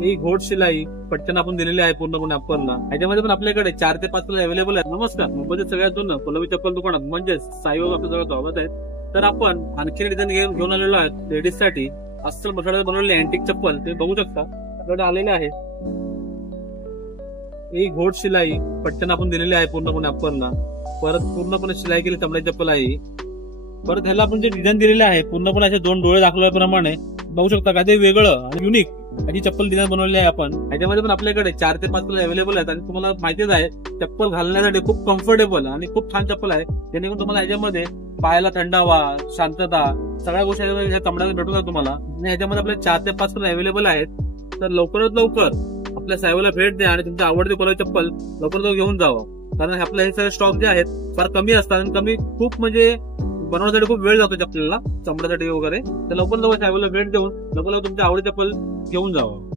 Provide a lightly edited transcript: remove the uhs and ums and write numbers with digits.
ही घोट शिलाई पटकन आपण दिलेली आहे पूर्णपणे अप्परला. ह्याच्यामध्ये पण आपल्याकडे 4 ते 5 कलर अवेलेबल आहेत. नमस्कार, मुंबईचे सगळ्यात जुनं कोलंबी चप्पल दुकानात म्हणजेच साईबाबा आपल्या जवळ स्वागत आहे. तर आपण आणखी डिझाईन घेऊन आलेलो आहोत लेडीज साठी. अस्सल मसाला बनवलेली अँटिक चप्पल तुम्ही बघू शकता आपल्याकडे आलेले आहे. ही घोट शिलाई पटकन आपण दिलेली आहे पूर्णपणे अप्परला. परत पूर्णपणे शिलाई केली चमड्याची चप्पल आहे. परत ह्याला आपण जे डिझाईन दिलेले आहे पूर्णपणे असे 2 डोळे दाखवल्याप्रमाणे बघू शकता का ते वेगळं आणि युनिक याची चप्पल डिझाईन बनवली आहे आपण. ह्याच्यामध्ये पण आपल्याकडे 4 ते 5 कलर अवेलेबल आहेत आणि तुम्हाला माहितीच आहे चप्पल घालण्यासाठी खूप कम्फर्टेबल आणि खूप छान चप्पल आहे. जेणेकरून तुम्हाला ह्याच्यामध्ये पायाला थंडावा, शांतता सगळ्या गोष्टी ह्या चमड्यात भेटून तुम्हाला. आणि ह्याच्यामध्ये आपल्या 4 ते 5 कलर अवेलेबल आहेत. तर लवकरात लवकर आपल्या साहेबाला भेट द्या आणि तुमच्या आवडती कोलंबी चप्पल लवकर घेऊन जावं. कारण आपल्या हे सगळे स्टॉक जे आहेत फार कमी असतात आणि कमी खूप म्हणजे बनवण्यासाठी खूप वेळ जातो आपल्याला चमड्यासाठी वगैरे. तर लवकर साहेबाला भेट देऊन लवकर तुमच्या आवडती चप्पल घेऊन जावं.